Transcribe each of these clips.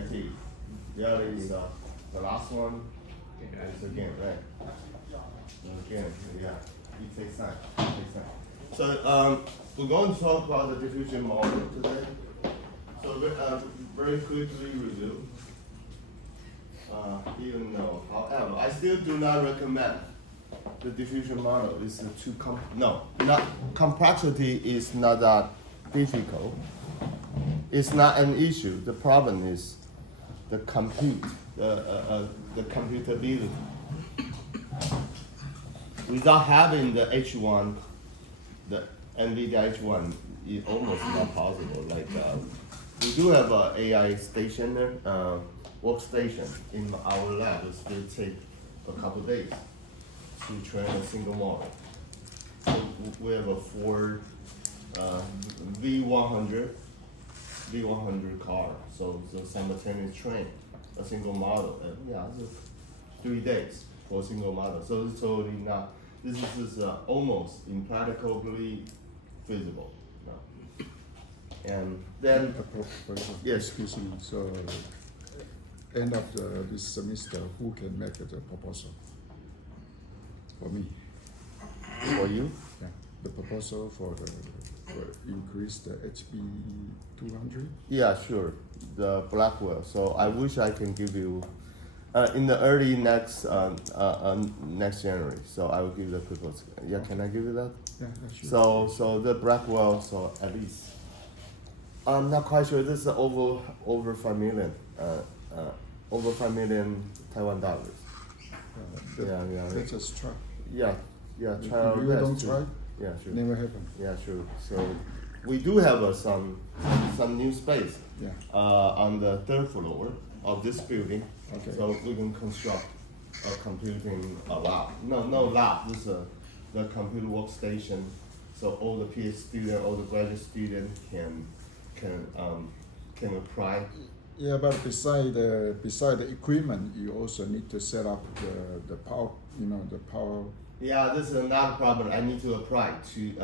IT. The other is the last one is again, right? Again, yeah. It takes time. It takes time. So we're going to talk about the diffusion model today. So very quickly review. Even though, however, I still do not recommend the diffusion model. It's too complexity is not that difficult. It's not an issue. The problem is the computability. Without having the H1, the NVIDIA H1 is almost not possible. Like we do have an AI station there, workstation in our lab. It still take a couple days to train a single model. So we have a 4 V100 car. So simultaneous train a single model. Yeah, it's 3 days for a single model. So it's totally not. This is almost impracticably feasible. No. And then yes, excuse me. So end of this semester, who can make the proposal for me? For you? Yeah, the proposal for increase the HB 200. Yeah, sure. The Blackwell. So I wish I can give you in the early next January. So I will give you the proposal. Yeah, can I give you that? Yeah, sure. So the Blackwell. So at least I'm not quite sure. This is over 5 million. Over 5 million Taiwan dollars. Yeah. Let's just try. Yeah. Try If our you best don't to- try, Yeah, sure. never happen. Yeah, sure. So we do have some new space Yeah. on the 3rd floor of this building. Okay. So we can construct a computing lab. No lab. This is the computer workstation. So all the PhD student, all the graduate student can apply. Yeah, but beside the equipment, you also need to set up the power. The power. Yeah, this is not a problem. I need to apply to.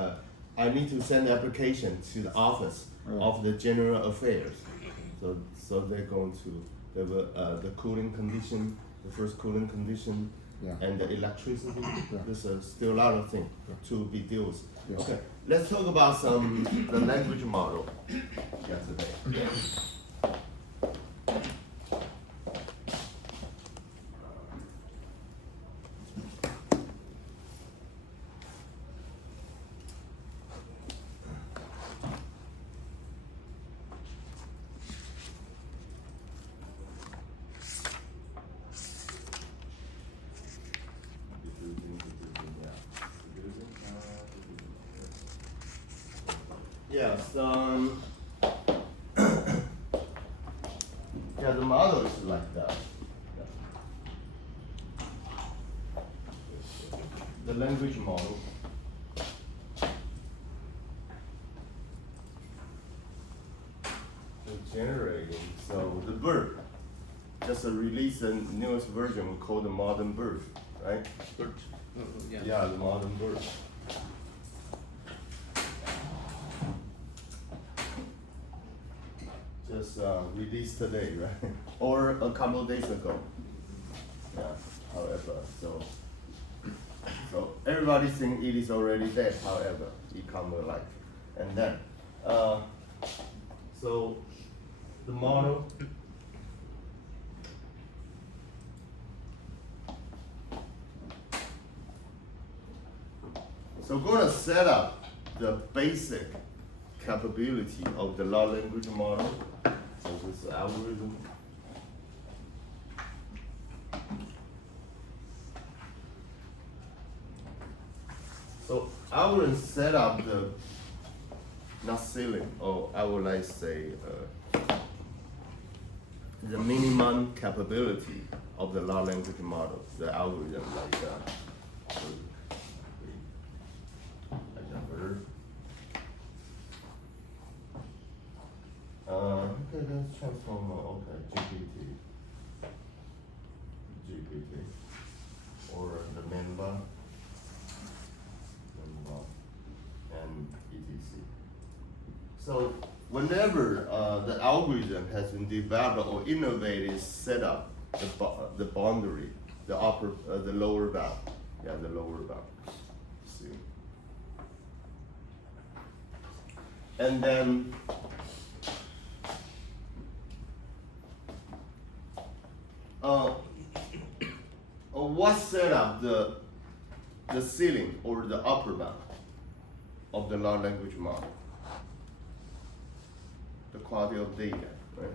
I need to send the application to the office of the general affairs. So they're going to have the cooling condition, the first cooling condition, and the electricity. Yeah. There's still a lot of things to be dealt with. Yes. Okay, let's talk about the language model. Today. Yes. Yeah, the model is like that. The language model. Generating. So the bird. Just release the newest version we call the modern bird, right? Bird. Yeah, the modern bird. Just released today, right? Or a couple of days ago. Yeah, however, so everybody thinks it is already dead, however, it comes to life. And then, so the model, so we're gonna set up the basic capability of the large language model. So this algorithm. So I will set up the not ceiling, or I would like to say the minimum capability of the large language model, the algorithm like that. Okay, that's transformer. Okay, GPT, or the member, and etc. So whenever the algorithm has been developed or innovated, set up the boundary, the upper, the lower bound, the lower bound. See, and then what set up the ceiling or the upper bound of the large language model? The quality of data, right?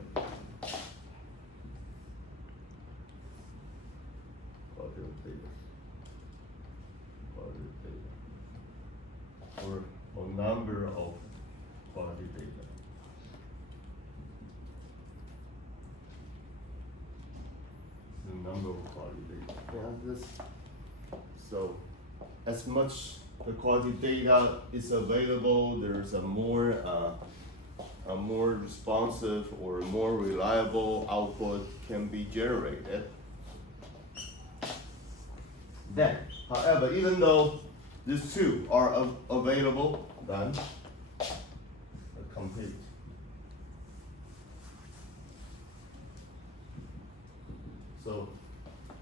Quality of data. Quality of data. Or number of quality data. The number of quality data. Yeah, this. So, as much the quality data is available, there's a more responsive or more reliable output can be generated. Then, however, even though these two are available, then compute. So,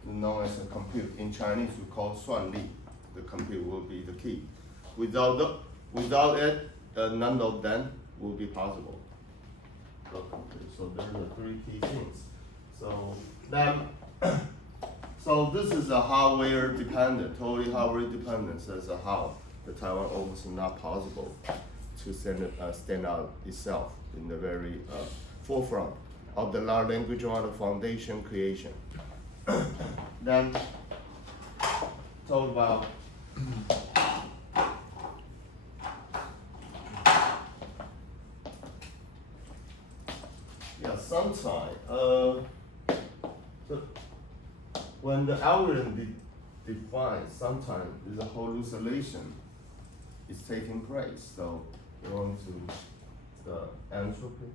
known as a compute. In Chinese, we call 算力. The compute will be the key. Without it, none of them will be possible. So there are three key things. So then, so this is a hardware dependent, totally hardware dependent. As a how the Taiwan almost not possible to stand out itself in the very forefront of the large language model foundation creation. Then talk about sometimes when the algorithm defines, sometimes the hallucination is taking place. So we want to the entropy.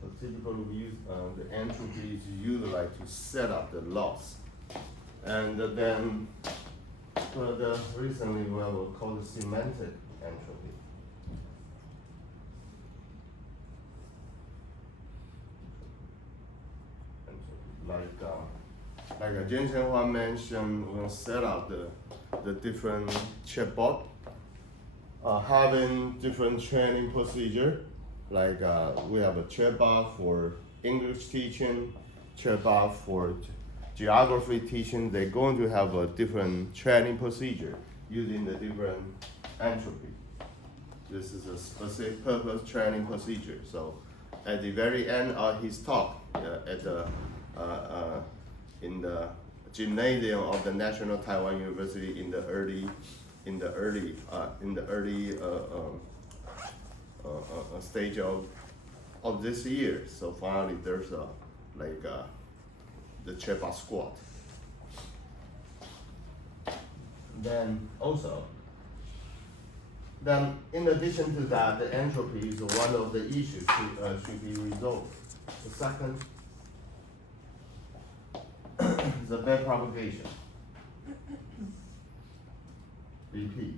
So typically we use the entropy is utilized to set up the loss. And then recently we have called semantic entropy. Like Jensen Huang mentioned, we're gonna set up the different chatbot, having different training procedure. Like we have a chatbot for English teaching, chatbot for geography teaching. They're going to have a different training procedure using the different entropy. This is a specific purpose training procedure. So at the very end of his talk, at the in the gymnasium of the National Taiwan University in the early stage of this year. So finally, there's the chatbot squad. Then in addition to that, the entropy is one of the issues should be resolved. The second, the backpropagation, BP.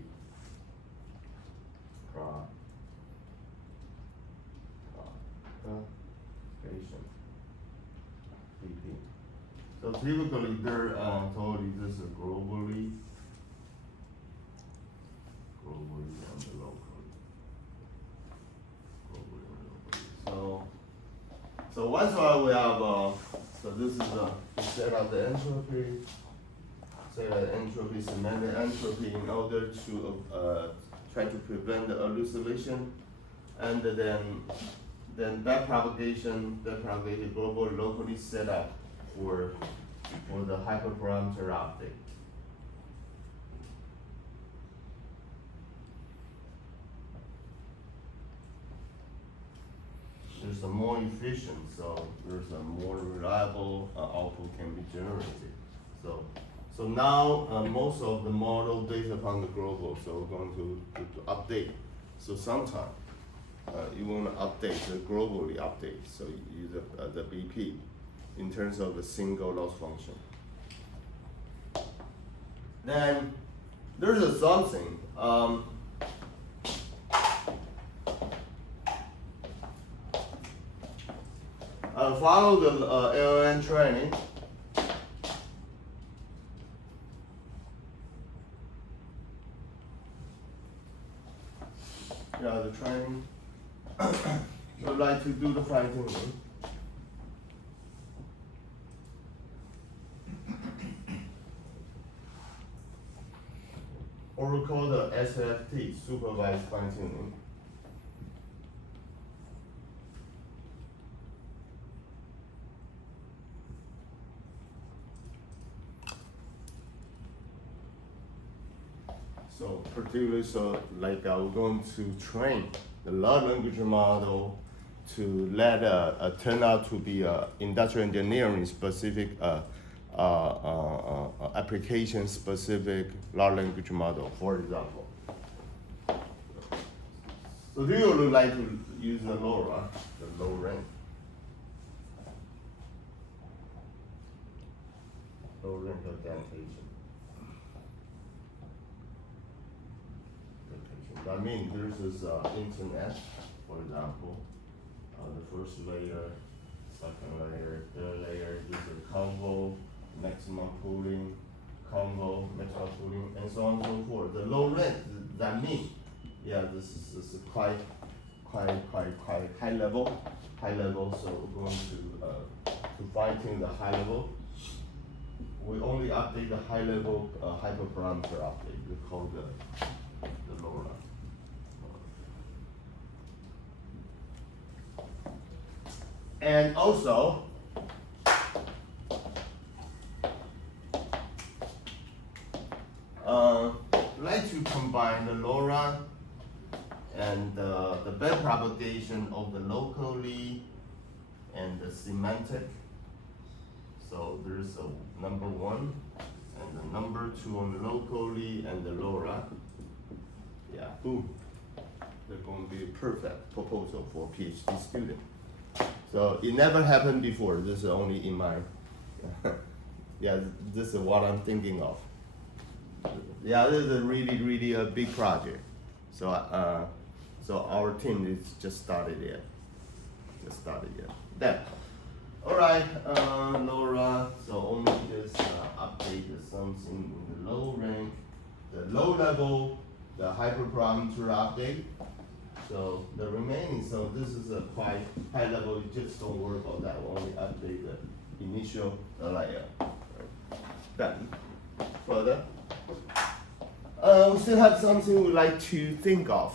Propagation, BP. So typically, they're totally this is globally and locally. So that's why we have so this is to set up the entropy, semantic entropy in order to try to prevent the hallucination, and then backpropagation global locally set up for the hyperparameter update. There's a more efficient, so there's a more reliable output can be generated. So now most of the model based upon the global, so we're going to update. So sometime you want to update the globally update, so you use the BP in terms of the single loss function. Then there's a something. Follow the LLM training. Yeah, the training. Would like to do the fine tuning. Or we call the SFT, supervised fine tuning. So particularly, like we're going to train the large language model to let turn out to be industrial engineering specific application specific large language model, for example. So do you would like to use the LoRa, the low rank? Low rank adaptation. That means there's this internet, for example, the first layer, second layer, third layer, this is convo, maximum pooling, convo, maximum pooling, and so on and so forth. The low rank, that means, yeah, this is quite high level, so we're going to fine tune the high level. We only update the high level hyperparameter update. We call the LoRa. And also, like to combine the LoRa and the band propagation of the locally and the semantic. So there's a number 1 and the number 2 on the locally and the LoRa. Yeah, boom. They're going to be a perfect proposal for a PhD student. So it never happened before. This is only in my, yeah, this is what I'm thinking of. Yeah, this is a really a big project. So so our team is just started yet. Then, all right, LoRa. So only just update something in the low rank, the low level, the hyperparameter update. So the remaining, so this is a quite high level, you just don't worry about that, we'll only update the initial layer. Then, further. We still have something we like to think of.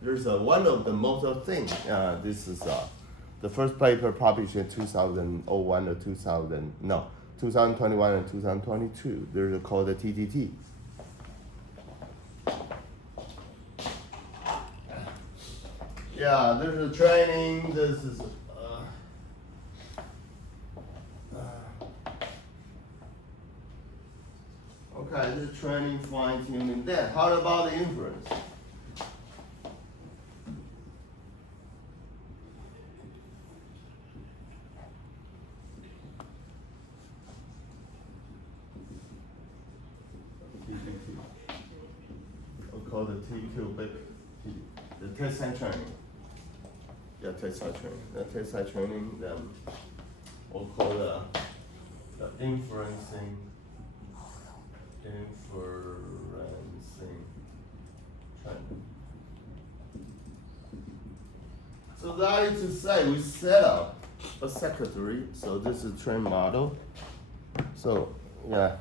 There's one of the most things, this is the first paper published in 2001 or 2021 and 2022. There's called the TTT. Yeah, there's a training, this is okay, this training fine tuning. Then how about the inference? We call the TQ, the test site training. Yeah, test site training. The test site training, then we'll call the inferencing training. So that is to say, we set up a secretary. So this is train model. So yeah.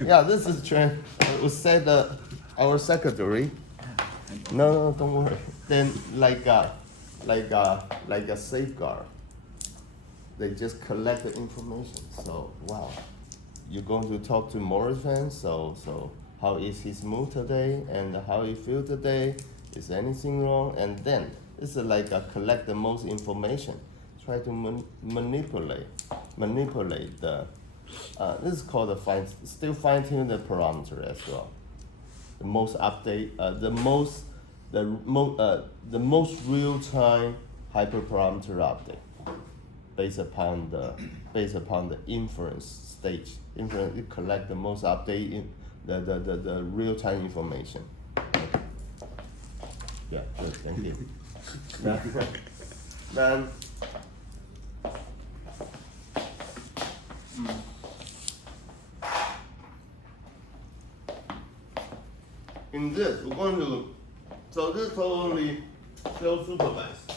Yeah, this is train. We set our secretary. No, don't worry. Then like a safeguard. They just collect the information. So wow, you're going to talk to Morris fans. So how is his mood today and how he feel today? Is anything wrong? And then it's like collect the most information. Try to manipulate the. This is called still fine tune the parameter as well. The most update, the most real time hyperparameter update, based upon the inference stage. Inference, you collect the most update in the real-time information. Yeah, good, thank you. Then in this, we're going to, so this is totally self-supervised.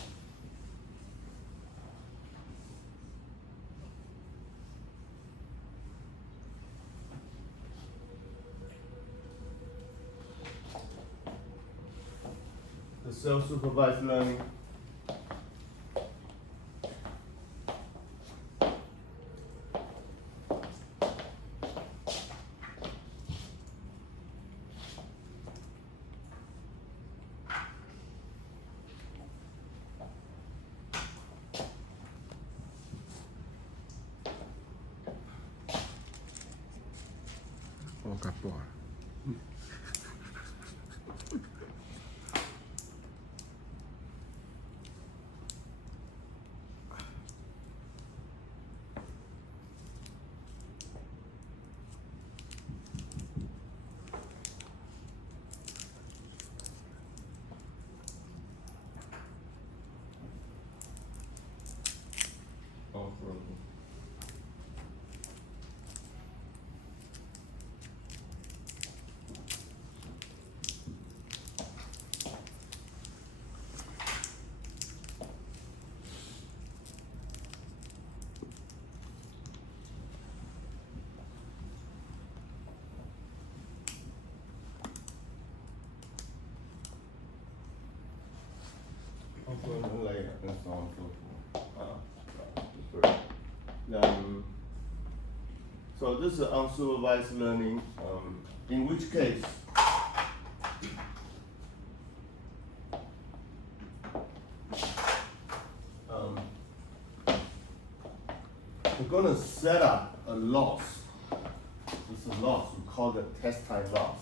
The self-supervised learning. Oh, kapor. Later and so on and so forth. So this is unsupervised learning, in which case we're going to set up a loss. This is a loss, we call it test time loss.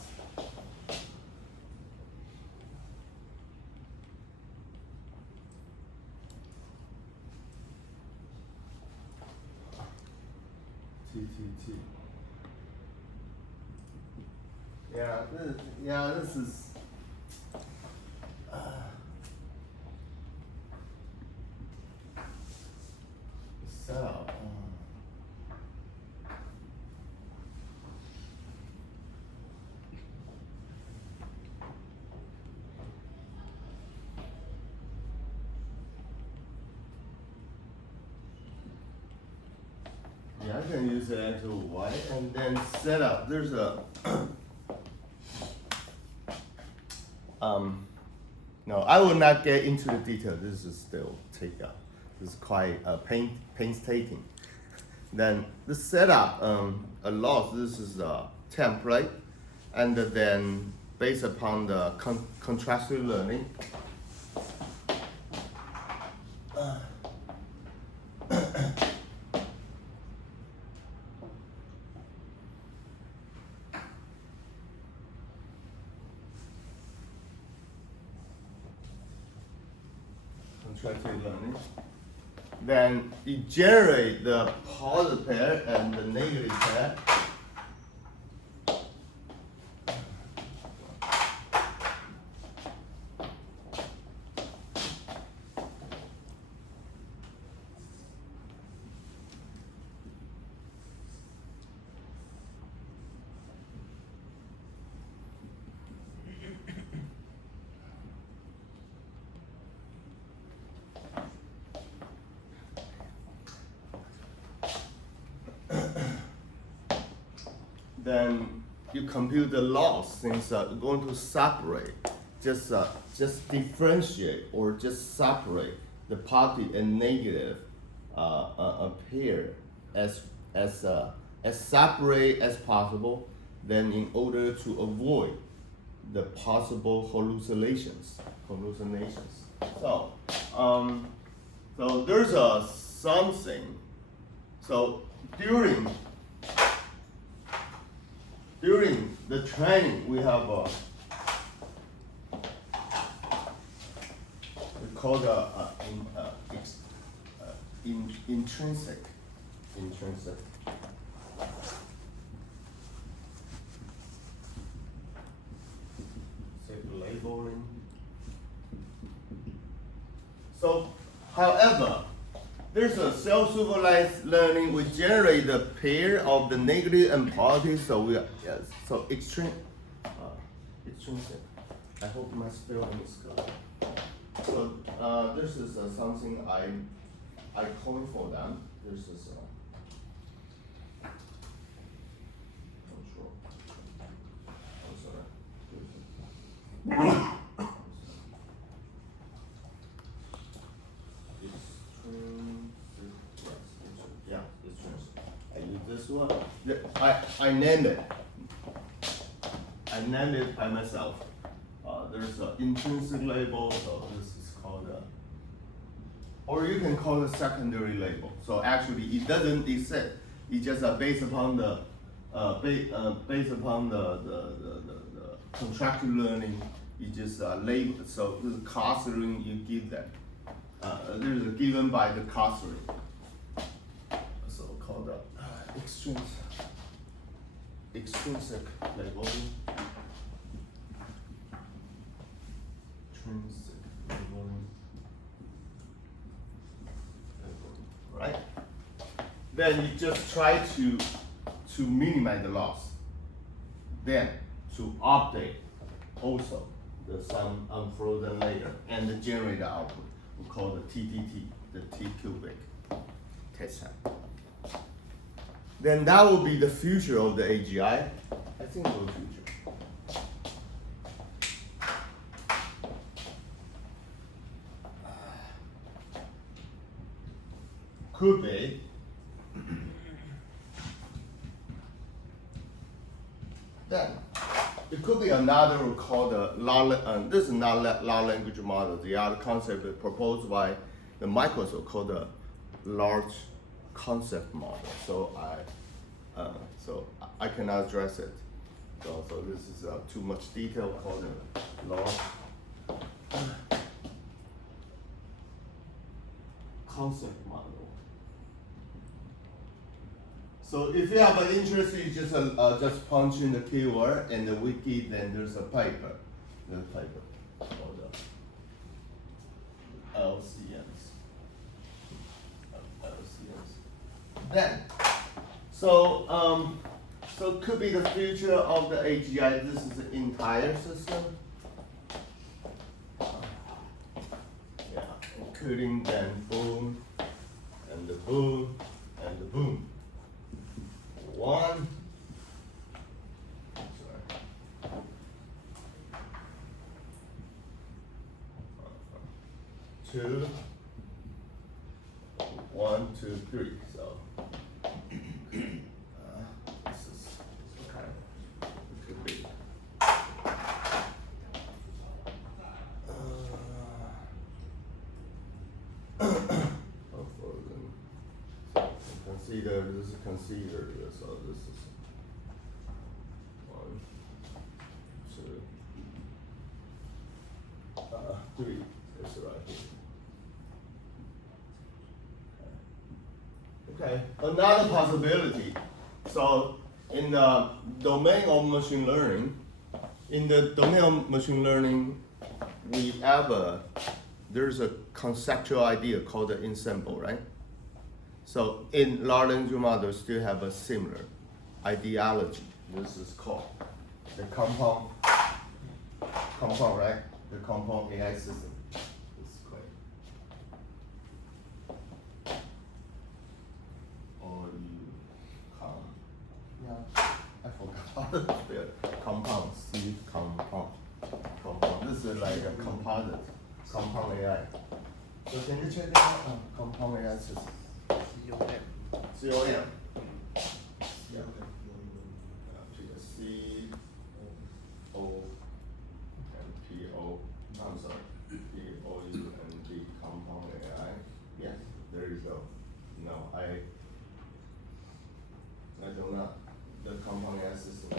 T. This is setup. Yeah, I can use the actual Y and then set up. There's a no, I will not get into the detail. This is still takeout. This is quite painstaking. Then the setup, a loss. This is a template, and then based upon the contrastive learning. Contrastive learning. Then it generates the positive pair and the negative pair. Then you compute the loss since you're going to separate, just differentiate or just separate the positive and negative pair as separate as possible. Then in order to avoid the possible hallucinations. So so there's a something. So during the training, we have we call the intrinsic. So, however, there's a self-supervised learning. We generate a pair of the negative and positive. So we yes. So extrinsic. I hope my spelling is good. So this is something I coined for them. This is control. Oh, sorry. I use this one. I named it. I named it by myself. There's an intrinsic label, so this is called or you can call it secondary label. So actually, it doesn't exist. It's just based upon the contractual learning. It just label. So this cost ring you give them. There's a given by the cost ring. So called extrinsic labeling. Intrinsic labeling. Right? Then you just try to minimize the loss. Then to update also some unfrozen layer and generate the output. We call the TTT, the T-cubic test time. Then that will be the future of the AGI. I think it will be future. Could be. Then it could be another we call the this is not large language model. The other concept proposed by the Microsoft called the large concept model. So I cannot address it. So this is too much detail called the large concept model. So if you have an interest, you just punch in the keyword and the wiki. Then there's a paper, called the LCMs. Then, so it could be the future of the AGI. This is the entire system. Yeah, including then boom, and the boom, and the boom. One, two, 1, 2, 3. So this is okay. It could be. Consider this is considered. So this is 1, 2, 3. That's right here. Okay, another possibility. So in the domain of machine learning, there's a conceptual idea called the ensemble, right? So in large language models still have a similar ideology. This is called the compound, right? The compound AI system. It's great. Or you yeah, I forgot how to spell compound. C compound. This is like a composite, compound AI. So can you check it out? Compound AI system. COM. Yeah. I'm sorry. POUND compound AI. Yes, there you go. No, I do not. The compound AI system.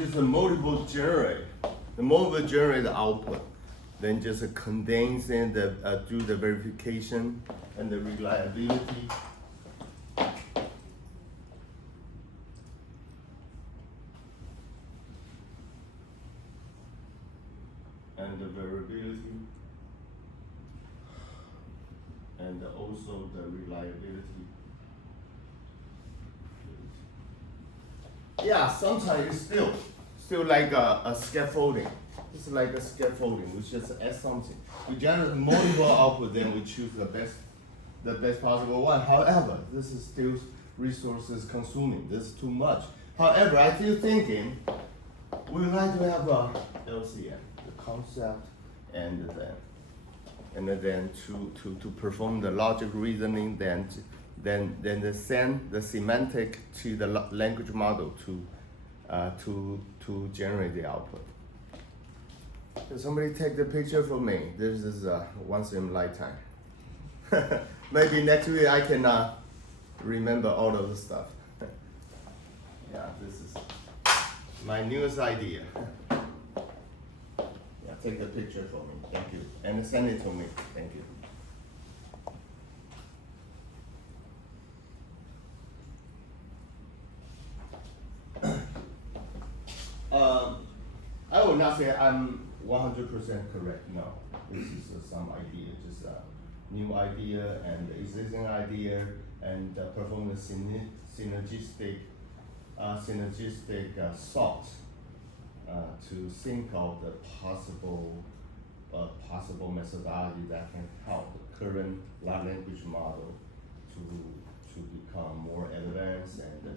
just a multiple generate. The multiple generate the output, then just condensing the do the verification and the reliability. And the variability, and also the reliability. Yeah, sometimes it's still like a scaffolding. It's like a scaffolding. We just add something. We generate multiple output, then we choose the best possible one. However, this is still resources consuming. This is too much. However, I still thinking we would like to have a LCM, the concept, and then to perform the logic reasoning, then send the semantic to the language model to generate the output. Can somebody take the picture for me? This is once in a lifetime. Maybe next week I can remember all of the stuff. Yeah, this is my newest idea. Yeah, take the picture for me. Thank you. And send it to me. Thank you. I will not say I'm 100% correct. No, this is some idea, just a new idea and existing idea, and perform the synergistic thought to think of the possible methodology that can help the current large language model to become more advanced, and to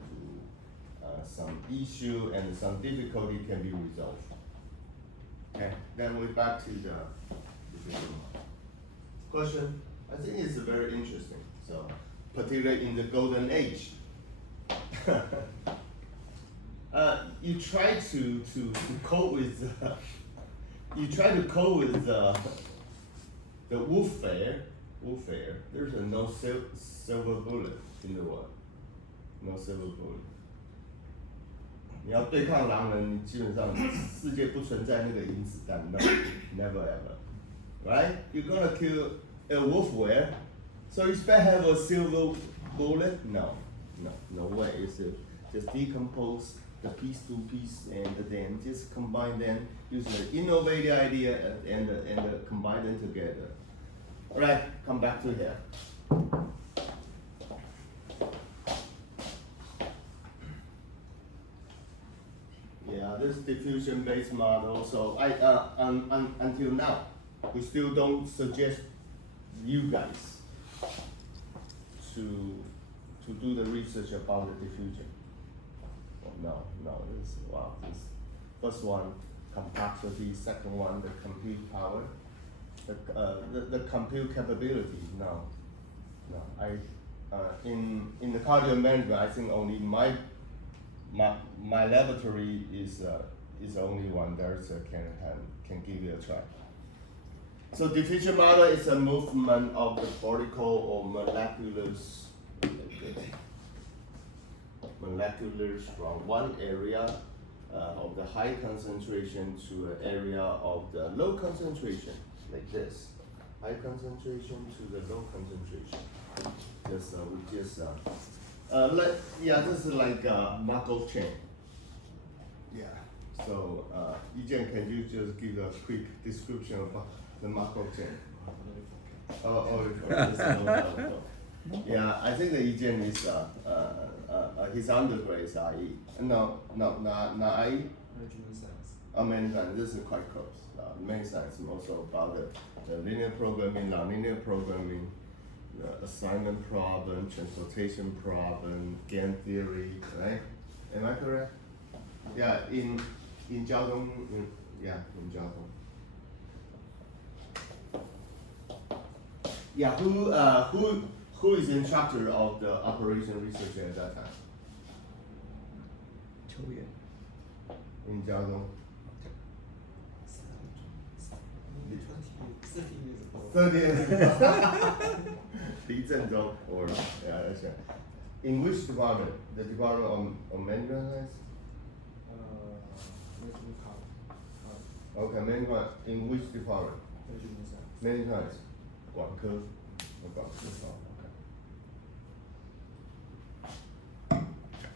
some issue and some difficulty can be resolved. Okay, then we're back to the question. I think it's very interesting. So, particularly in the golden age, you try to cope with the warfare. There's no silver bullet in the world. No silver bullet. 你要对抗狼人，你基本上世界不存在那个银子弹 ，no, never ever, right? You're gonna kill a wolf where? So you expect have a silver bullet? No way. It's just decompose the piece to piece, and then just combine them, use the innovative idea and combine them together. All right, come back to here. Yeah, this diffusion-based model. So until now, we still don't suggest you guys to do the research about the diffusion. No. This first one, complexity. Second one, the compute power. The compute capability. No. In the cardio management, I think only my laboratory is the only one that can give you a try. So diffusion model is a movement of the particle or molecules from one area of the high concentration to an area of the low concentration, like this. High concentration to the low concentration. This is like a Markov chain. Yeah. So, Yijian, can you just give a quick description about the Markov chain? Yeah, I think that Yijian is his undergrad is IE. No, not IE. Management science. Management. This is quite close. Main science is also about the linear programming, nonlinear programming, the assignment problem, transportation problem, game theory, right? Am I correct? Yeah, in 交通, in 交通. Yeah, who is in charge of the operation research at that time? 秋叶 In 交通. 30 years ago. 黎正中 or yeah, that's right. In which department? The department of management science? Okay, many times. In which department? Many times. 管科，广科好。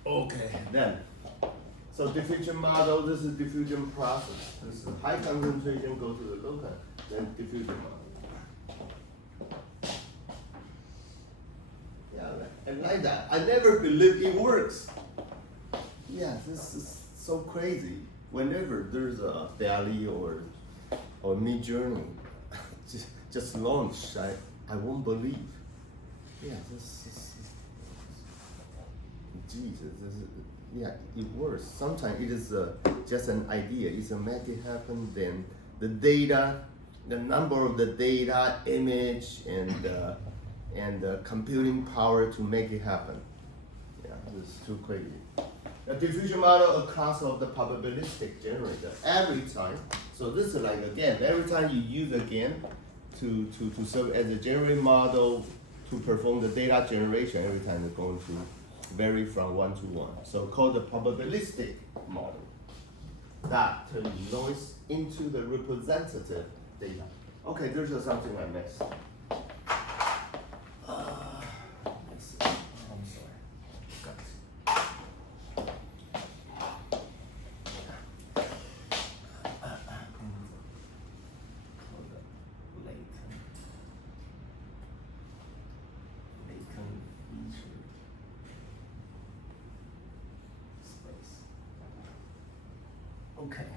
Okay, then. So diffusion model, this is diffusion process. This is high concentration go to the low concentration, then diffusion model. Yeah, I like that. I never believed it works. Yeah, this is so crazy. Whenever there's a daily or mid journey, just launch, I won't believe. Yeah, this is Jesus. This is, yeah, it works. Sometimes it is just an idea. It's a make it happen. Then the data, the number of the data, image, and computing power to make it happen. Yeah, this is too crazy. The diffusion model, a class of the probabilistic generator every time. So this is like again, every time you use again to serve as a generating model to perform the data generation, every time it's going to vary from 1 to 1. So called the probabilistic model that turns noise into the representative data. Okay, there's something I missed. Let's see. I'm sorry. Got latent feature space. Okay.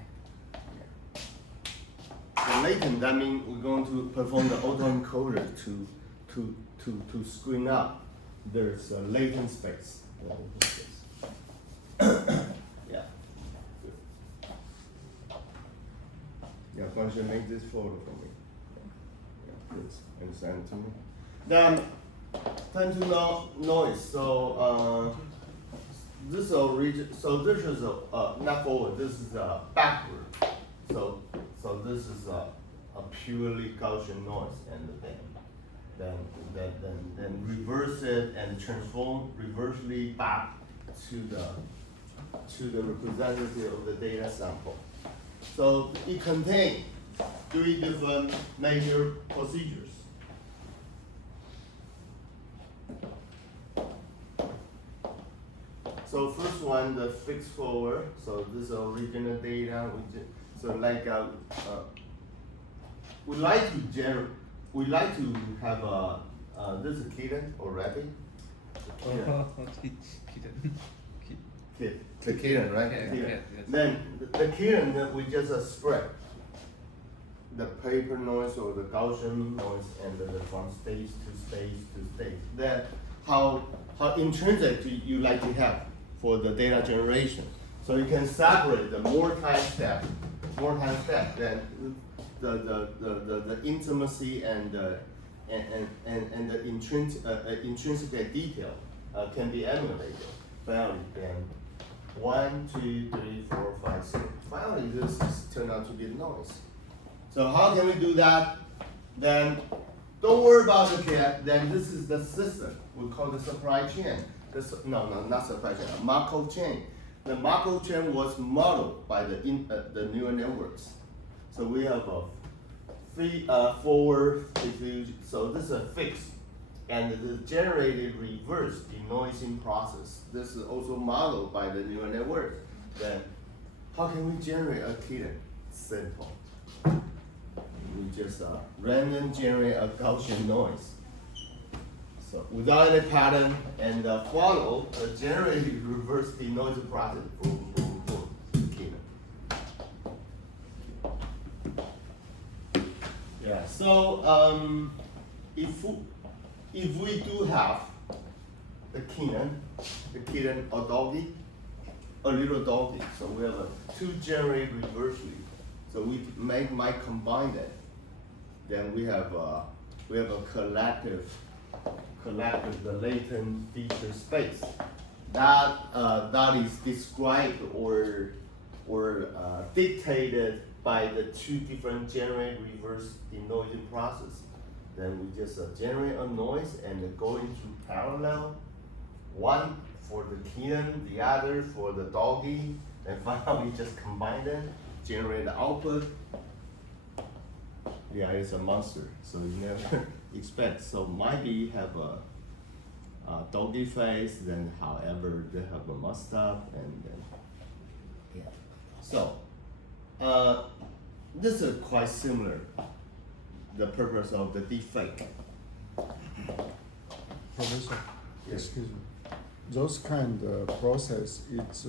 The latent, that means we're going to perform the autoencoder to screen up. There's a latent space. Yeah. Yeah, why don't you make this folder for me? Yeah, please. And send it to me. Then, time to know noise. So, this is not forward. This is backward. So this is a purely Gaussian noise, and then reverse it and transform reversely back to the representative of the data sample. So it contains 3 different major procedures. So first one, the fix forward. So this is original data. So like we like to have this is kitten or rabbit. The kitten, right? Yeah, Kitten. yes. Then the kitten we just spread the paper noise or the Gaussian noise and from stage to stage to stage. Then how intrinsic you like to have for the data generation. So you can separate the more time step, then the intimacy and the intrinsic detail can be emulated. Finally, then 1, 2, 3, 4, 5, 6. Finally, this turned out to be noise. So how can we do that? Then don't worry about the cat. Then this is the system. We call the supply chain. Not supply chain. Markov chain. The Markov chain was modeled by the neural networks. So we have a forward diffusion. So this is a fix, and the generated reverse denoising process. This is also modeled by the neural network. Then how can we generate a kitten? Simple. We just random generate a Gaussian noise. So without any pattern and follow a generated reverse denoising process. Boom, boom, boom. Kitten. Yeah. So if we do have the kitten or doggy, a little doggy. So we have 2 generate reversely. So we might combine that. Then we have a collective the latent feature space that is described or dictated by the 2 different generate reverse denoising process. Then we just generate a noise and go into parallel, one for the kitten, the other for the doggy, And finally, we just combine them, generate the output. Yeah, it's a monster, so you never expect. So might be have a doggy face, then however they have a mustache, and then yeah. So this is quite similar. The purpose of the deepfake. Professor, Yes. excuse me. Those kind of process, it's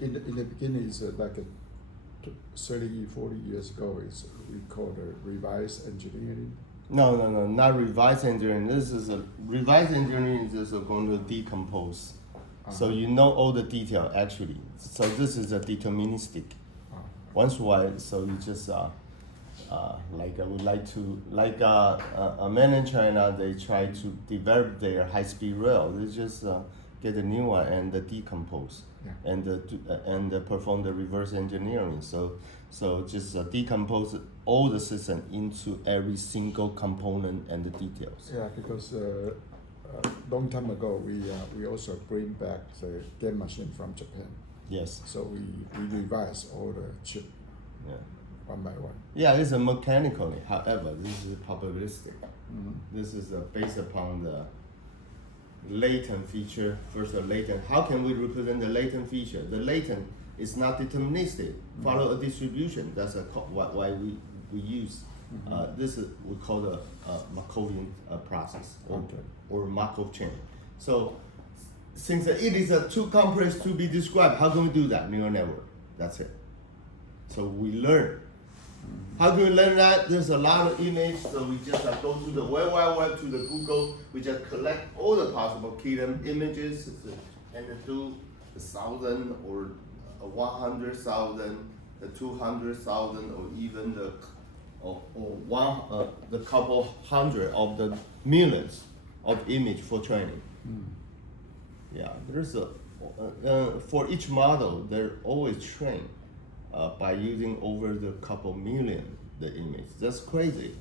in the beginning, it's like 30, 40 years ago, it's we call the reverse engineering. No, not reverse engineering. This is a reverse engineering is just going to decompose. So you know all the detail actually. So this is a deterministic. Once in a while, so you just like I would like to a man in China, they try to develop their high-speed rail. They just get a new one and decompose, Yeah. and perform the reverse engineering. So just decompose all the system into every single component and the details. Yeah, because long time ago, we also bring back the game machine from Japan. Yes. So we revise all the chip Yeah. one by one. Yeah, it's a mechanically. However, this is probabilistic. This is based upon the latent feature. First, the latent. How can we represent the latent feature? The latent is not deterministic. Follow a distribution. That's why we use. This is we call the Markovian process or Markov chain. So since it is too complex to be described, how can we do that? Neural network. That's it. So we learn. How can we learn that? There's a lot of images, so we just go to the World Wide Web, to the Google. We just collect all the possible keyed images and do 1,000 or 100,000, 200,000, or even the couple hundred of the millions of image for training. Yeah, there's for each model, they're always trained by using over the couple million the image. That's crazy.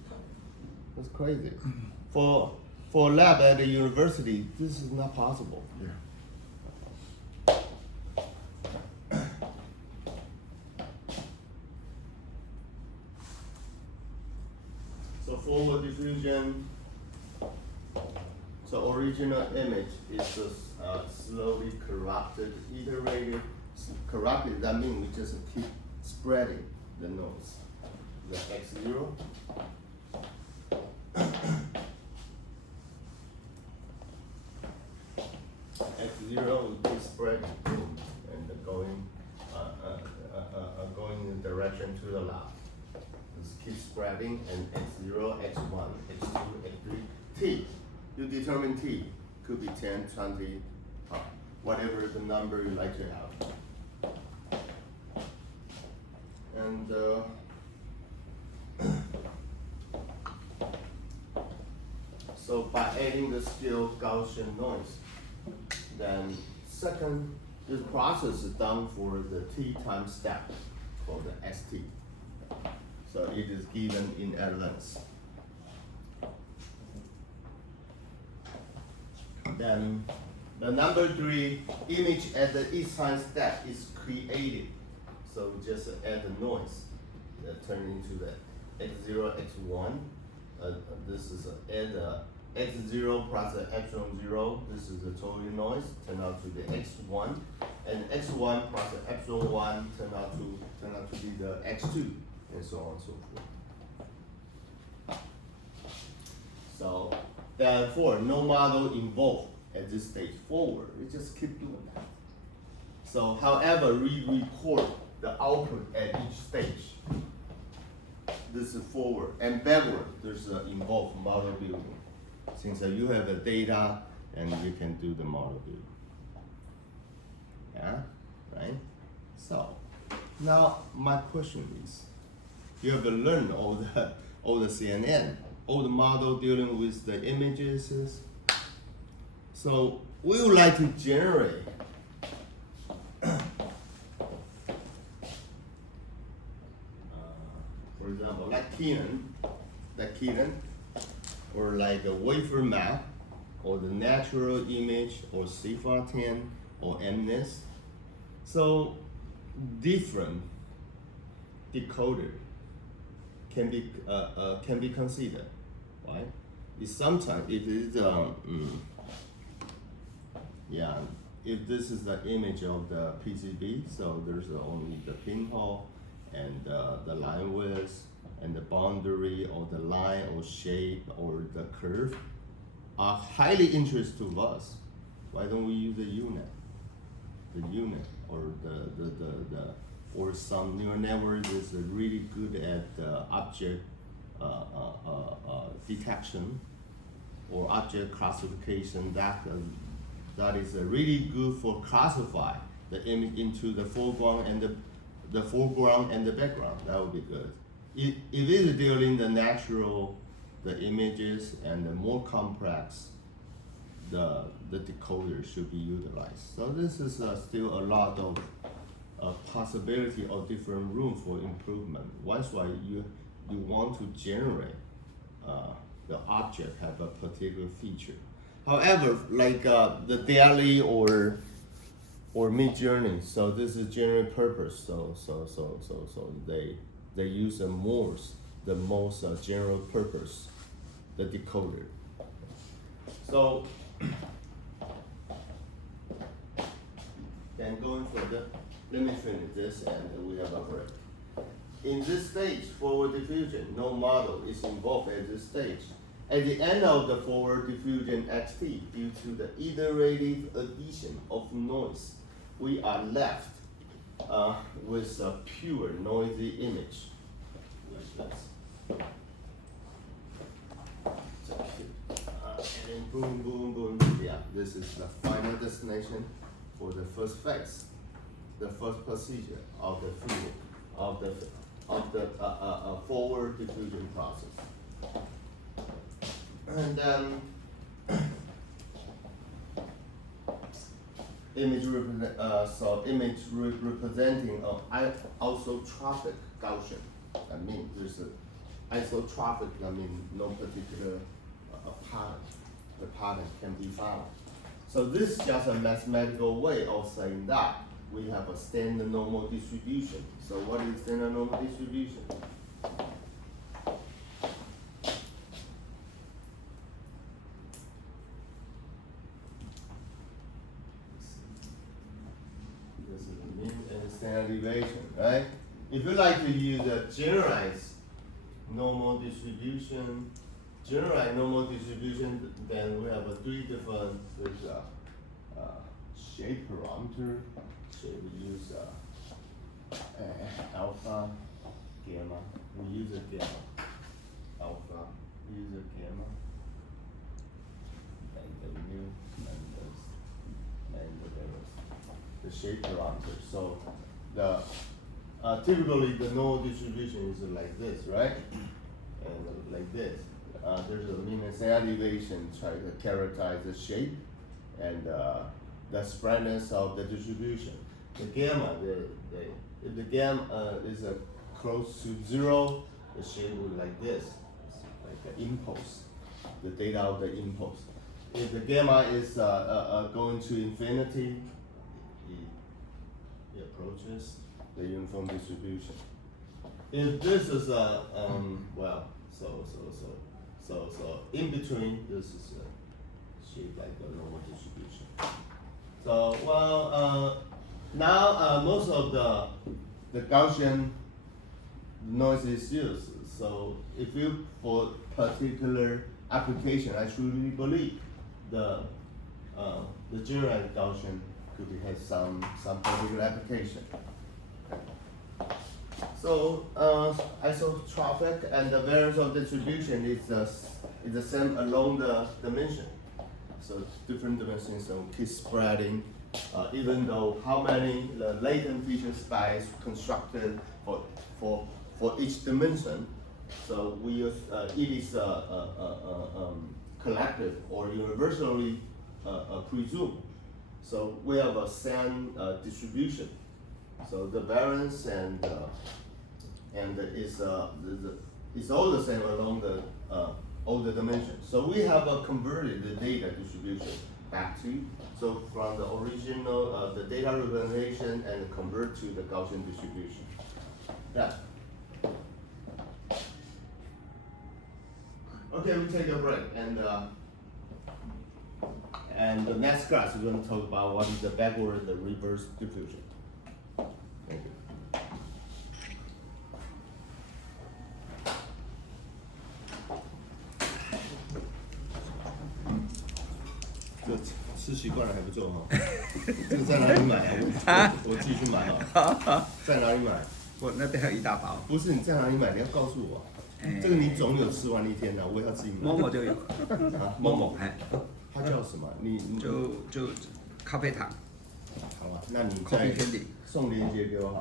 That's crazy. For a lab at a university, this is not possible. Yeah. So forward diffusion. So original image is just slowly corrupted, iterated. Corrupted, that means we just keep spreading the noise. The x0. X0 we keep spreading and going in the direction to the left. Just keep spreading, and x0, x1, x2, x3, t. You determine t. Could be 10, 20, whatever the number you like to have. And so by adding the scale Gaussian noise, then second, this process is done for the t time step called the st. So it is given in advance. Then the number 3 image at the each time step is created. So we just add the noise that turn into the x0, x1. This is add the x0 plus the epsilon 0. This is the total noise. Turn out to the x1, and x1 plus the epsilon 1 turn out to be the x2, and so on and so forth. So therefore, no model involved at this stage forward. We just keep doing that. So, however, we record the output at each stage. This is forward and backward. There's involved model building. Since you have the data and you can do the model building. Yeah, right? So now my question is, you have learned all the CNN, all the model dealing with the images. So we would like to generate for example, like Keaton, or like a wafer map, or the natural image, or CFAR10, or MNIST, So different decoder can be considered, right? It's sometimes it is yeah, if this is the image of the PCB, so there's only the pinhole and the line width and the boundary or the line or shape or the curve are highly interesting to us. Why don't we use the unit? The unit or the or some neural network is really good at object detection or object classification. That is really good for classify the image into the foreground and the foreground and the background. That would be good. If it is dealing the natural, the images and the more complex, the decoder should be utilized. So this is still a lot of possibility of different room for improvement. Once why you want to generate the object have a particular feature. However, like the daily or mid journey, so this is general purpose. So they use the most general purpose, the decoder. So then going further, let me finish this and we have a break. In this stage, forward diffusion, no model is involved at this stage. At the end of the forward diffusion XT, due to the iterative addition of noise, we are left with a pure noisy image like this. And then boom, boom, boom. Yeah, this is the final destination for the first phase, the first procedure of the fluid, of the forward diffusion process. And then image representing of isotropic Gaussian. I mean, there's a isotropic. I mean, no particular pattern. The pattern can be found. So this is just a mathematical way of saying that we have a standard normal distribution. So what is standard normal distribution? This is the mean and standard deviation, right? If you like to use a generalized normal distribution, then we have three different. There's a shape parameter. So we use alpha, gamma. We use a gamma. Alpha. We use a gamma. And the mu and the shape parameter. So the typically the normal distribution is like this, right? And like this. There's a mean and standard deviation trying to characterize the shape and the spreadness of the distribution. The gamma, if the gamma is close to zero, the shape will be like this, it's like an impulse, the data of the impulse. If the gamma is going to infinity, it approaches the uniform distribution. If this is so in between, this is shaped like a normal distribution. So now most of the Gaussian noise is used. So if you for particular application, I truly believe the generalized Gaussian could have some particular application. So isotropic and the variance of distribution is the same along the dimension. So different dimensions so keep spreading, even though how many latent feature space constructed for each dimension. So we use it is collective or universally presumed. So we have a same distribution. So the variance and it's all the same along the all the dimensions. So we have converted the data distribution back to you. So from the original, the data representation and convert to the Gaussian distribution. Yeah. Okay, we take a break, and the next class we're going to talk about what is the backward and the reverse diffusion. Thank you. 这吃习惯了还不错哈。这个在哪里买啊？我自己去买啊。在哪里买？我那边还有一大包。不是你在哪里买？你要告诉我。这个你总有吃完一天的，我也要自己买。某某就有。啊，某某哎。它叫什么？你就咖啡糖。好吧，那你咖啡天地。送链接给我好了。